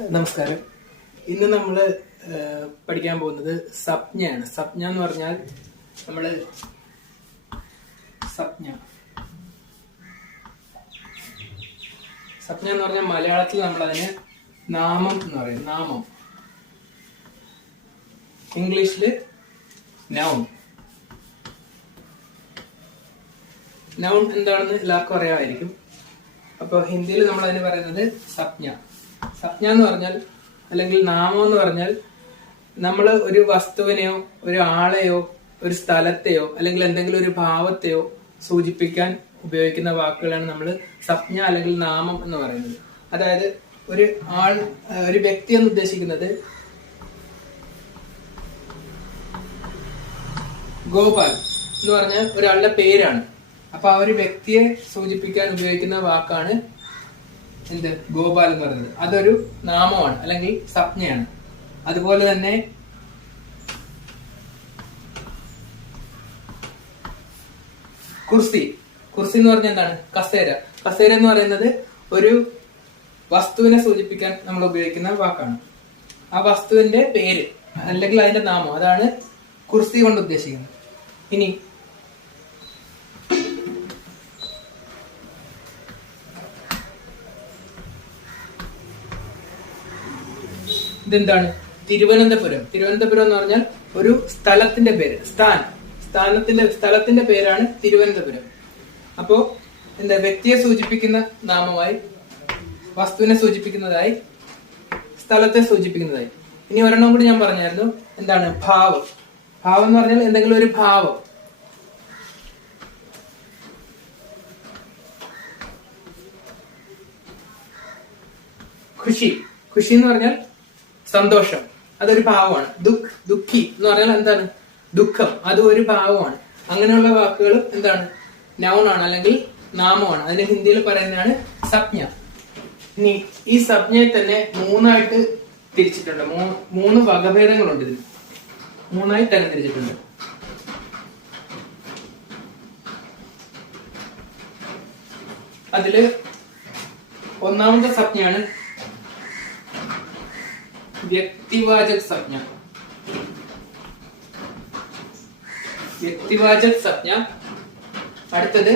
നമസ്കാരം. ഇന്ന് നമ്മൾ പഠിക്കാൻ പോകുന്നത് സപ്ഞയാണ്. സപ്ഞ എന്ന് പറഞ്ഞാൽ നമ്മൾ സപ്ഞ എന്ന് പറഞ്ഞാൽ മലയാളത്തിൽ നമ്മൾ അതിന് നാമം എന്ന് പറയും. നാമം, ഇംഗ്ലീഷില് നൗൺ. നൗൺ എന്താണെന്ന് എല്ലാവർക്കും അറിയാമായിരിക്കും. അപ്പോൾ ഹിന്ദിയിൽ നമ്മൾ അതിന് പറയുന്നത് സപ്ഞ. സപ്ഞ എന്ന് പറഞ്ഞാൽ, അല്ലെങ്കിൽ നാമം എന്ന് പറഞ്ഞാൽ, നമ്മൾ ഒരു വസ്തുവിനെയോ ഒരു ആളെയോ ഒരു സ്ഥലത്തെയോ അല്ലെങ്കിൽ എന്തെങ്കിലും ഒരു ഭാവത്തെയോ സൂചിപ്പിക്കാൻ ഉപയോഗിക്കുന്ന വാക്കുകളാണ് നമ്മൾ സപ്ഞ അല്ലെങ്കിൽ നാമം എന്ന് പറയുന്നത്. അതായത് ഒരു വ്യക്തി എന്ന് ഉദ്ദേശിക്കുന്നത് ഗോപാൽ എന്ന് പറഞ്ഞാൽ ഒരാളുടെ പേരാണ്. അപ്പൊ ആ ഒരു വ്യക്തിയെ സൂചിപ്പിക്കാൻ ഉപയോഗിക്കുന്ന വാക്കാണ് എന്ത്? ഗോപാൽ എന്ന് പറയുന്നത്. അതൊരു നാമമാണ് അല്ലെങ്കിൽ സപ്ഞയാണ്. അതുപോലെ തന്നെ കുർസി എന്ന് പറഞ്ഞാൽ എന്താണ്? കസേര എന്ന് പറയുന്നത് ഒരു വസ്തുവിനെ സൂചിപ്പിക്കാൻ നമ്മൾ ഉപയോഗിക്കുന്ന വാക്കാണ്. ആ വസ്തുവിന്റെ പേര് അല്ലെങ്കിൽ അതിന്റെ നാമം, അതാണ് കുർസി കൊണ്ട് ഉദ്ദേശിക്കുന്നത്. ഇനി ഇതെന്താണ്? തിരുവനന്തപുരം എന്ന് പറഞ്ഞാൽ ഒരു സ്ഥലത്തിന്റെ പേര്, സ്ഥലത്തിന്റെ പേരാണ് തിരുവനന്തപുരം. അപ്പോ എന്താ? വ്യക്തിയെ സൂചിപ്പിക്കുന്ന നാമമായി, വസ്തുവിനെ സൂചിപ്പിക്കുന്നതായി, സ്ഥലത്തെ സൂചിപ്പിക്കുന്നതായി. ഇനി ഒരെണ്ണം കൂടി ഞാൻ പറഞ്ഞായിരുന്നു. എന്താണ്? ഭാവം എന്ന് പറഞ്ഞാൽ എന്തെങ്കിലും ഒരു ഭാവം. ഖുഷി എന്ന് പറഞ്ഞാൽ സന്തോഷം, അതൊരു ഭാവമാണ്. ദുഃഖി എന്ന് പറഞ്ഞാൽ എന്താണ്? ദുഃഖം, അതും ഒരു ഭാവമാണ്. അങ്ങനെയുള്ള വാക്കുകൾ എന്താണ്? നൗൺ ആണ് അല്ലെങ്കിൽ നാമമാണ്. അതിന് ഹിന്ദിയിൽ പറയുന്നതാണ് സപ്ഞ. ഇനി ഈ സപ്ഞയെ തന്നെ മൂന്നായിട്ട് തിരിച്ചിട്ടുണ്ട്. മൂന്ന് വകഭേദങ്ങളുണ്ട്. ഇതിന് മൂന്നായി തന്നെ തിരിച്ചിട്ടുണ്ട്. അതില് ഒന്നാമത്തെ സപ്ഞയാണ് വ്യക്തിവാചക സപ്ഞ. അടുത്തത്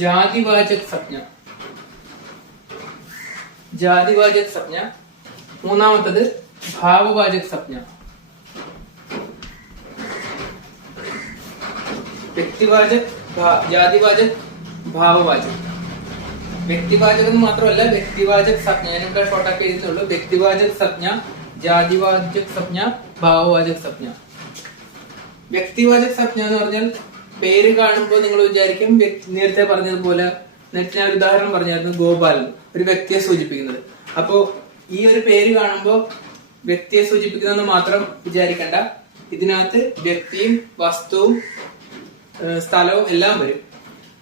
ജാതിവാചക സപ്ഞ. മൂന്നാമത്തത് ഭാവവാചക സപ്ഞ. വ്യക്തിവാചക, ജാതിവാചക, ഭാവവാചക. വ്യക്തിവാചകം മാത്രമല്ല, വ്യക്തിവാചക സപ്ഞ ഞാനിവിടെ ഷോർട്ടാക്കി എഴുതുന്നുള്ളൂ. വ്യക്തിവാചക സപ്ഞ, ജാതിവാചക സപ്ഞ, ഭാവവാചക സപ്ഞ. വ്യക്തിവാചക സപ്ഞ എന്ന് പറഞ്ഞാൽ പേര് കാണുമ്പോൾ നിങ്ങൾ വിചാരിക്കും, നേരത്തെ പറഞ്ഞതുപോലെ, നേരത്തെ ഞാൻ ഒരു ഉദാഹരണം പറഞ്ഞായിരുന്നു, ഗോപാൽ, ഒരു വ്യക്തിയെ സൂചിപ്പിക്കുന്നത്. അപ്പോ ഈ ഒരു പേര് കാണുമ്പോൾ വ്യക്തിയെ സൂചിപ്പിക്കുന്നതെന്ന് മാത്രം വിചാരിക്കണ്ട. ഇതിനകത്ത് വ്യക്തിയും വസ്തുവും സ്ഥലവും എല്ലാം വരും.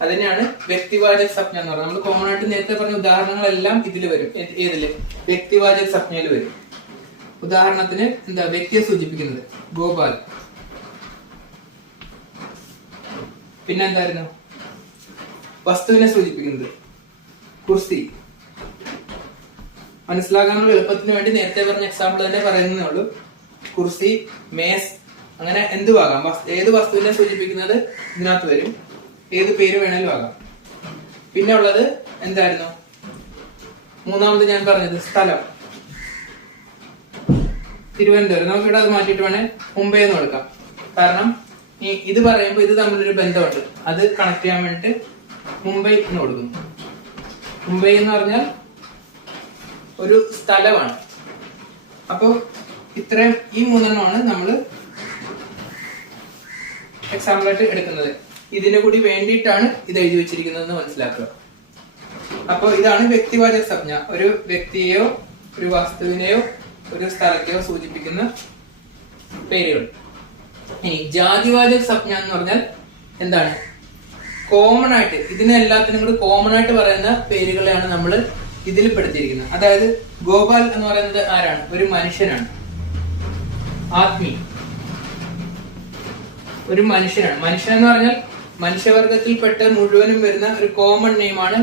അതിനെയാണ് വ്യക്തിവാചക സപ്ഞ എന്ന് പറയുന്നത്. നമ്മൾ കോമൺ ആയിട്ട് നേരത്തെ പറഞ്ഞ ഉദാഹരണങ്ങളെല്ലാം ഇതിൽ വരും. ഏതില്? വ്യക്തിവാചക സപ്ഞയിൽ വരും. ഉദാഹരണത്തിന് എന്താ? വ്യക്തിയെ സൂചിപ്പിക്കുന്നത് ഗോപാൽ. പിന്നെന്തായിരുന്നു? വസ്തുവിനെ സൂചിപ്പിക്കുന്നത് കുർസി. മനസ്സിലാക്കാനുള്ള എളുപ്പത്തിന് വേണ്ടി നേരത്തെ പറഞ്ഞ എക്സാമ്പിൾ തന്നെ പറയുന്നേ ഉള്ളൂ. കുർസി, മേസ്, അങ്ങനെ എന്തുവാകാം. ഏത് വസ്തുവിനെ സൂചിപ്പിക്കുന്നത് ഇതിനകത്ത് വരും. ഏത് പേര് വേണേലും ആകാം. പിന്നെ ഉള്ളത് എന്തായിരുന്നു? മൂന്നാമത് ഞാൻ പറഞ്ഞത് സ്ഥലം. തിരുവനന്തപുരം. നമുക്കിവിടെ അത് മാറ്റിയിട്ട് വേണേ മുംബൈ എന്ന് കൊടുക്കാം. കാരണം ഇത് പറയുമ്പോൾ ഇത് തമ്മിലൊരു ബന്ധമുണ്ട്. അത് കണക്ട് ചെയ്യാൻ വേണ്ടിട്ട് മുംബൈ എന്ന് കൊടുക്കുന്നു. മുംബൈ എന്ന് പറഞ്ഞാൽ ഒരു സ്ഥലമാണ്. അപ്പോ ഇത്രയും, ഈ മൂന്നെണ്ണമാണ് നമ്മൾ എക്സാമ്പിൾ ആയിട്ട് എടുക്കുന്നത്. ഇതിനു കൂടി വേണ്ടിയിട്ടാണ് ഇത് എഴുതി വെച്ചിരിക്കുന്നതെന്ന് മനസ്സിലാക്കുക. അപ്പോൾ ഇതാണ് വ്യക്തിവാചക സപ്ഞ. ഒരു വ്യക്തിയെയോ ഒരു വസ്തുവിനെയോ ഒരു സ്ഥലത്തെയോ സൂചിപ്പിക്കുന്ന പേരുകൾ. ഇനി ജാതിവാചക സപ്ഞ എന്ന് പറഞ്ഞാൽ എന്താണ്? കോമൺ ആയിട്ട്, ഇതിനെല്ലാത്തിനും കൂടി കോമൺ ആയിട്ട് പറയുന്ന പേരുകളെയാണ് നമ്മൾ ഇതിൽ പെടുത്തിയിരിക്കുന്നത്. അതായത് ഗോപാൽ എന്ന് പറയുന്നത് ആരാണ്? ഒരു മനുഷ്യനാണ്. ആത്മി ഒരു മനുഷ്യനാണ്. മനുഷ്യൻ എന്ന് പറഞ്ഞാൽ മനുഷ്യവർഗത്തിൽപ്പെട്ട മുഴുവനും വരുന്ന ഒരു കോമൺ നെയിമാണ്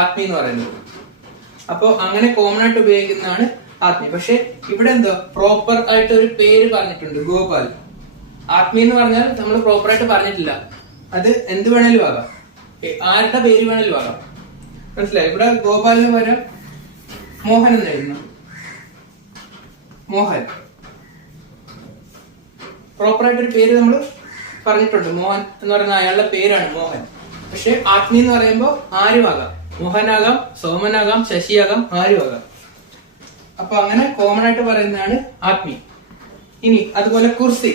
ആത്മി എന്ന് പറയുന്നത്. അപ്പൊ അങ്ങനെ കോമൺ ആയിട്ട് ഉപയോഗിക്കുന്നതാണ് ആത്മി. പക്ഷെ ഇവിടെ എന്തോ പ്രോപ്പർ ആയിട്ട് ഒരു പേര് പറഞ്ഞിട്ടുണ്ട്, ഗോപാൽ. ആത്മി എന്ന് പറഞ്ഞാൽ നമ്മൾ പ്രോപ്പർ ആയിട്ട് പറഞ്ഞിട്ടില്ല. അത് എന്ത് വേണേലും ആകാം, ആരുടെ പേര് വേണേലും ആകാം. മനസ്സിലായി? ഇവിടെ ഗോപാലിന് പകരം മോഹൻ എന്നായിരുന്നു. മോഹൻ പ്രോപ്പർ ആയിട്ടൊരു പേര് നമ്മൾ പറഞ്ഞിട്ടുണ്ട്. മോഹൻ എന്ന് പറയുന്ന അയാളുടെ പേരാണ് മോഹൻ. പക്ഷെ ആത്മി എന്ന് പറയുമ്പോൾ ആരും ആകാം. മോഹനാകാം, സോമനാകാം, ശശിയാകാം, ആരും ആകാം. അപ്പൊ അങ്ങനെ കോമൺ ആയിട്ട് പറയുന്നതാണ് ആത്മി. ഇനി അതുപോലെ കുർസി.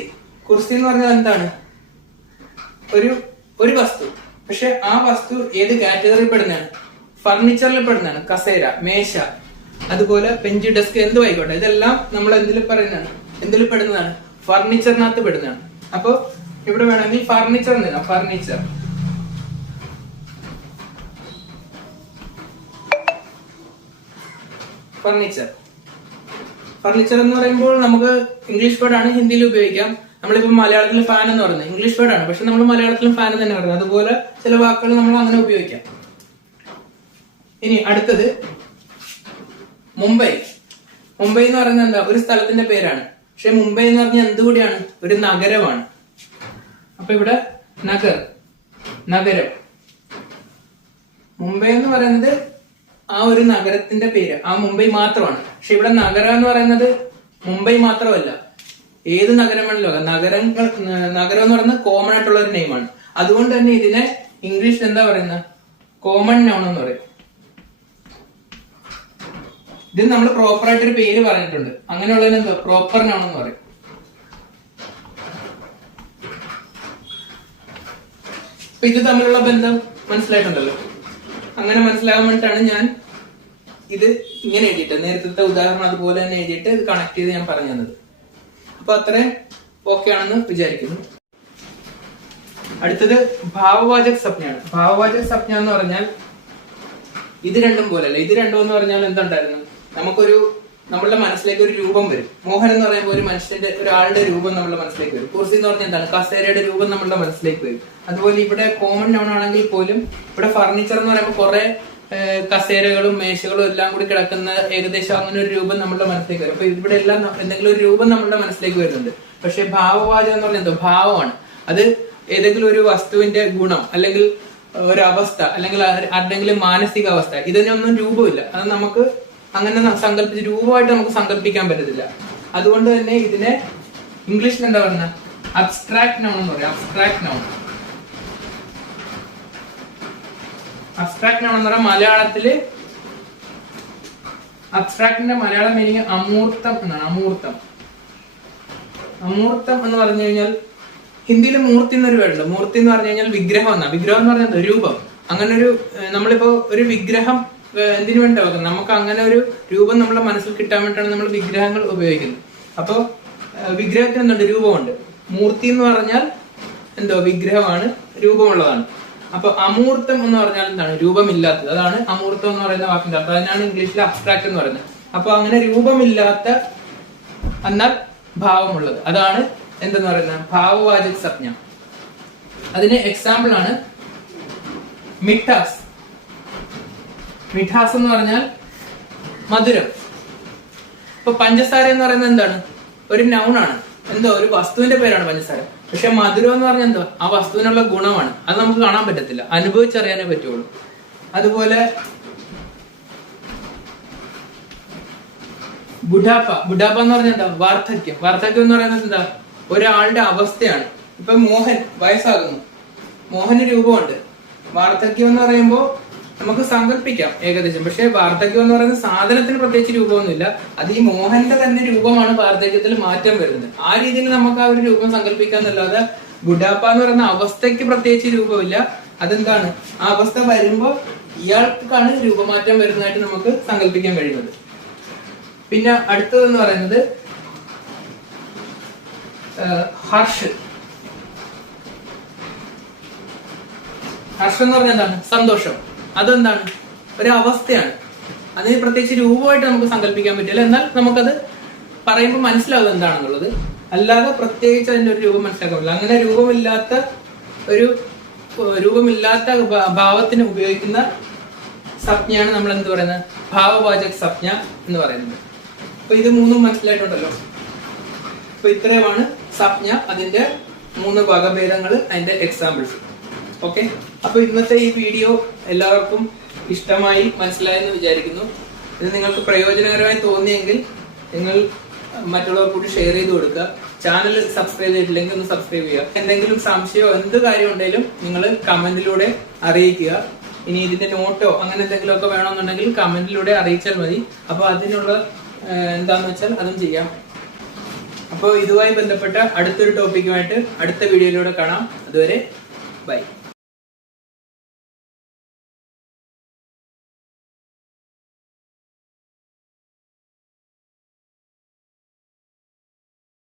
കുർസി എന്ന് പറഞ്ഞാൽ എന്താണ്? ഒരു വസ്തു. പക്ഷെ ആ വസ്തു ഏത് കാറ്റഗറിയിൽ പെടുന്നതാണ്? ഫർണിച്ചറിൽ പെടുന്നതാണ്. കസേര, മേശ, അതുപോലെ ബെഞ്ച്, ഡെസ്ക്, എന്തും ആയിക്കോട്ടെ. ഇതെല്ലാം നമ്മൾ എന്തിൽ പെടുന്നതാണ്? ഫർണിച്ചറിനകത്ത് പെടുന്നതാണ്. അപ്പൊ ഇവിടെ വേണമെങ്കിൽ ഫർണിച്ചർ എന്ന് ഫർണിച്ചർ. ഫർണിച്ചർ ഫർണിച്ചർ എന്ന് പറയുമ്പോൾ നമുക്ക് ഇംഗ്ലീഷ് വേർഡാണ്, ഹിന്ദിയിൽ ഉപയോഗിക്കാം. നമ്മളിപ്പോ മലയാളത്തിൽ ഫാൻ എന്ന് പറയുന്നത് ഇംഗ്ലീഷ് വേർഡാണ്, പക്ഷെ നമ്മൾ മലയാളത്തിലും ഫാൻ തന്നെ പറയുന്നത്. അതുപോലെ ചില വാക്കുകൾ നമ്മൾ അങ്ങനെ ഉപയോഗിക്കാം. ഇനി അടുത്തത് മുംബൈ. മുംബൈ എന്ന് പറയുന്നത് എന്താ? ഒരു സ്ഥലത്തിന്റെ പേരാണ്. പക്ഷെ മുംബൈ എന്ന് പറഞ്ഞാൽ എന്തുകൂടിയാണ്? ഒരു നഗരമാണ്. അപ്പൊ ഇവിടെ നഗരം. മുംബൈ എന്ന് പറയുന്നത് ആ ഒരു നഗരത്തിന്റെ പേര്, ആ മുംബൈ മാത്രമാണ്. പക്ഷെ ഇവിടെ നഗരം എന്ന് പറയുന്നത് മുംബൈ മാത്രമല്ല, ഏത് നഗരം വേണമല്ലോ. നഗരം എന്ന് പറയുന്നത് കോമൺ ആയിട്ടുള്ള ഒരു നെയിമാണ്. അതുകൊണ്ട് തന്നെ ഇതിനെ ഇംഗ്ലീഷിൽ എന്താ പറയുന്നത്? കോമൺ നൗൺ എന്ന് പറയും. ഇതിന് നമ്മൾ പ്രോപ്പർ ആയിട്ടൊരു പേര് പറഞ്ഞിട്ടുണ്ട്. അങ്ങനെയുള്ളതിന് എന്താ? പ്രോപ്പർ നൗൺ എന്ന് പറയും. അപ്പൊ ഇത് തമ്മിലുള്ള ബന്ധം മനസ്സിലായിട്ടുണ്ടല്ലോ. അങ്ങനെ മനസ്സിലാകാൻ വേണ്ടിയിട്ടാണ് ഞാൻ ഇത് ഇങ്ങനെ എഴുതിയിട്ട്, നേരത്തെ ഉദാഹരണം അതുപോലെ തന്നെ എഴുതിയിട്ട് ഇത് കണക്ട് ചെയ്ത് ഞാൻ പറഞ്ഞു തന്നത്. അപ്പൊ അത്രയും ഓക്കെ ആണെന്ന് വിചാരിക്കുന്നു. അടുത്തത് ഭാവവാചക സംജ്ഞയാണ്. ഭാവവാചക സംജ്ഞ എന്ന് പറഞ്ഞാൽ ഇത് രണ്ടും പോലല്ല. ഇത് രണ്ടും എന്ന് പറഞ്ഞാൽ എന്തുണ്ടായിരുന്നു? നമ്മളുടെ മനസ്സിലേക്ക് ഒരു രൂപം വരും. മോഹൻ എന്ന് പറയുമ്പോൾ ഒരു മനുഷ്യന്റെ, ഒരാളുടെ രൂപം നമ്മളുടെ മനസ്സിലേക്ക് വരും. കുർസി എന്ന് പറഞ്ഞാൽ എന്താണ്? കസേരയുടെ രൂപം നമ്മളുടെ മനസ്സിലേക്ക് വരും. അതുപോലെ ഇവിടെ കോമൺ നൗൺ ആണെങ്കിൽ പോലും ഇവിടെ ഫർണിച്ചർ എന്ന് പറയുമ്പോൾ കുറെ കസേരകളും മേശകളും എല്ലാം കൂടി കിടക്കുന്ന ഏകദേശം അങ്ങനെ ഒരു രൂപം നമ്മുടെ മനസ്സിലേക്ക് വരും. അപ്പൊ ഇവിടെ എല്ലാം എന്തെങ്കിലും ഒരു രൂപം നമ്മുടെ മനസ്സിലേക്ക് വരുന്നുണ്ട്. പക്ഷെ ഭാവവാചകം എന്ന് പറഞ്ഞാൽ എന്തോ? ഭാവമാണ്. അത് ഏതെങ്കിലും ഒരു വസ്തുവിന്റെ ഗുണം, അല്ലെങ്കിൽ ഒരു അവസ്ഥ, അല്ലെങ്കിൽ ആരുടെങ്കിലും മാനസിക അവസ്ഥ. ഇതിനൊന്നും രൂപമില്ല. അത് നമുക്ക് അങ്ങനെ സങ്കല്പിച്ച് രൂപമായിട്ട് നമുക്ക് സങ്കല്പിക്കാൻ പറ്റത്തില്ല. അതുകൊണ്ട് തന്നെ ഇതിനെ ഇംഗ്ലീഷിൽ എന്താ പറയുക? അബ്സ്ട്രാക്ട് നൗൺ എന്ന് പറയാം. അബ്സ്ട്രാക്ട് നൗൺ എന്ന് പറഞ്ഞാൽ മലയാളത്തില് അബ്സ്ട്രാക്ടിന്റെ മലയാളം മീനിങ് അമൂർത്തം എന്നാണ്. അമൂർത്തം എന്ന് പറഞ്ഞു കഴിഞ്ഞാൽ ഹിന്ദിയിൽ മൂർത്തി എന്നൊരു വേർഡ്. മൂർത്തി എന്ന് പറഞ്ഞു കഴിഞ്ഞാൽ വിഗ്രഹം എന്നാണ്. വിഗ്രഹം എന്ന് പറഞ്ഞാൽ രൂപം. അങ്ങനെ ഒരു നമ്മളിപ്പോ ഒരു വിഗ്രഹം എന്തിനു വേണ്ടി വെക്കുന്നത്? നമുക്ക് അങ്ങനെ ഒരു രൂപം നമ്മുടെ മനസ്സിൽ കിട്ടാൻ വേണ്ടിയിട്ടാണ് നമ്മൾ വിഗ്രഹങ്ങൾ ഉപയോഗിക്കുന്നത്. അപ്പോൾ വിഗ്രഹത്തിന് എന്തുണ്ട്? രൂപമുണ്ട്. മൂർത്തി എന്ന് പറഞ്ഞാൽ എന്തോ? വിഗ്രഹമാണ്, രൂപമുള്ളതാണ്. അപ്പൊ അമൂർത്തം എന്ന് പറഞ്ഞാൽ എന്താണ്? രൂപമില്ലാത്തത്. അതാണ് അമൂർത്തം എന്ന് പറയുന്ന വാക്കിന്റെ അർത്ഥം. അതിനാണ് ഇംഗ്ലീഷിൽ അബ്സ്ട്രാക്ട് എന്ന് പറയുന്നത്. അപ്പൊ അങ്ങനെ രൂപമില്ലാത്ത എന്നാൽ ഭാവമുള്ളത്, അതാണ് എന്തെന്ന് പറയുന്നത്? ഭാവവാചക സംജ്ഞ. അതിന് എക്സാമ്പിൾ ആണ് മിഠാസ്. മിഠാസ് എന്ന് പറഞ്ഞാൽ മധുരം. ഇപ്പൊ പഞ്ചസാര എന്ന് പറയുന്നത് എന്താണ്? ഒരു നൗണാണ്. എന്തോ? ഒരു വസ്തുവിന്റെ പേരാണ് പഞ്ചസാര. പക്ഷെ മധുരം എന്ന് പറഞ്ഞാൽ എന്തോ? ആ വസ്തുവിനുള്ള ഗുണമാണ്. അത് നമുക്ക് കാണാൻ പറ്റത്തില്ല, അനുഭവിച്ചറിയാനേ പറ്റുള്ളൂ. അതുപോലെ ബുഡാപ്പ എന്ന് പറഞ്ഞാൽ എന്താ? വാർദ്ധക്യം. വാർദ്ധക്യം എന്ന് പറയുന്നത് എന്താ? ഒരാളുടെ അവസ്ഥയാണ്. ഇപ്പൊ മോഹൻ വയസ്സാകുന്നു, മോഹന് രൂപമുണ്ട്. വാർദ്ധക്യം എന്ന് പറയുമ്പോൾ നമുക്ക് സങ്കല്പിക്കാം ഏകദേശം. പക്ഷെ വാർദ്ധക്യം എന്ന് പറയുന്ന സാധനത്തിന് പ്രത്യേകിച്ച് രൂപമൊന്നുമില്ല. അത് ഈ മോഹന്റെ തന്നെ രൂപമാണ് വാർദ്ധക്യത്തിൽ മാറ്റം വരുന്നത്. ആ രീതിയിൽ നമുക്ക് ആ ഒരു രൂപം സങ്കല്പിക്കാന്നല്ലാതെ ബുഡാപ്പ എന്ന് പറയുന്ന അവസ്ഥയ്ക്ക് പ്രത്യേകിച്ച് രൂപമില്ല. അതെന്താണ്? ആ അവസ്ഥ വരുമ്പോൾ ഇയാൾക്കാണ് രൂപമാറ്റം വരുന്നതായിട്ട് നമുക്ക് സങ്കല്പിക്കാൻ കഴിയുന്നത്. പിന്നെ അടുത്തതെന്ന് പറയുന്നത് ഹർഷ്. ഹർഷം എന്ന് പറഞ്ഞാൽ എന്താണ്? സന്തോഷം. അതെന്താണ്? ഒരു അവസ്ഥയാണ്. അതിന് പ്രത്യേകിച്ച് രൂപമായിട്ട് നമുക്ക് സങ്കല്പിക്കാൻ പറ്റില്ല. എന്നാൽ നമുക്കത് പറയുമ്പോൾ മനസ്സിലാവും എന്താണെന്നുള്ളത്. അല്ലാതെ പ്രത്യേകിച്ച് അതിന്റെ ഒരു രൂപം മനസ്സിലാക്കാൻ പറ്റില്ല. അങ്ങനെ രൂപമില്ലാത്ത ഭാവത്തിന് ഉപയോഗിക്കുന്ന സംജ്ഞയാണ് നമ്മൾ എന്ത് പറയുന്നത്, ഭാവവാചക സംജ്ഞ എന്ന് പറയുന്നത്. അപ്പൊ ഇത് മൂന്നും മനസ്സിലായിട്ടുണ്ടല്ലോ. അപ്പൊ ഇത്രയുമാണ് സംജ്ഞ, അതിന്റെ 3 വകഭേദങ്ങൾ, അതിന്റെ എക്സാമ്പിൾസ്. ഓക്കെ, അപ്പൊ ഇന്നത്തെ ഈ വീഡിയോ എല്ലാവർക്കും ഇഷ്ടമായി, മനസ്സിലായെന്ന് വിചാരിക്കുന്നു. ഇത് നിങ്ങൾക്ക് പ്രയോജനകരമായി തോന്നിയെങ്കിൽ നിങ്ങൾ മറ്റുള്ളവർക്ക് കൂടി ഷെയർ ചെയ്ത് കൊടുക്കുക. ചാനൽ സബ്സ്ക്രൈബ് ചെയ്തിട്ടില്ലെങ്കിൽ ഒന്ന് സബ്സ്ക്രൈബ് ചെയ്യുക. എന്തെങ്കിലും സംശയമോ എന്ത് കാര്യം ഉണ്ടെങ്കിലും നിങ്ങൾ കമന്റിലൂടെ അറിയിക്കുക. ഇനി ഇതിന്റെ നോട്ടോ അങ്ങനെ എന്തെങ്കിലും ഒക്കെ വേണമെന്നുണ്ടെങ്കിൽ കമന്റിലൂടെ അറിയിച്ചാൽ മതി. അപ്പൊ അതിനുള്ള എന്താന്ന് വെച്ചാൽ അതും ചെയ്യാം. അപ്പോൾ ഇതുമായി ബന്ധപ്പെട്ട അടുത്തൊരു ടോപ്പിക്കുമായിട്ട് അടുത്ത വീഡിയോയിലൂടെ കാണാം. അതുവരെ ബൈ.